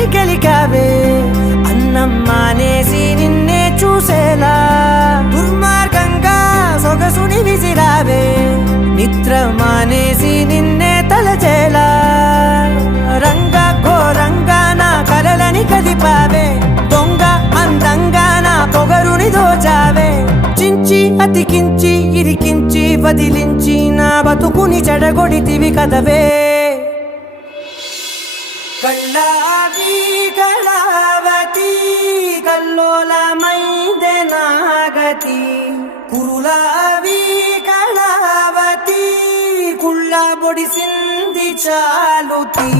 కలని గెలికావే అన్నం మానేసి నిన్నే చూసేలా దుర్మార్గంగా సొగసుని విసిరావే నిద్ర మానేసి నిన్నే తలచేలా రంగా ఘోరంగా నా కలలని కదిపావే దొంగ అందంగా నా పొగరుని దోచావే చించి అతికించి ఇరికించి వదిలించి నా బతుకుని చెడగొడితివి కదవే కళ్ళావి కళావతి కల్లోలమైందే నాగతి కురులావి కళావతి కుళ్ళ బొడిసింది చాలుతి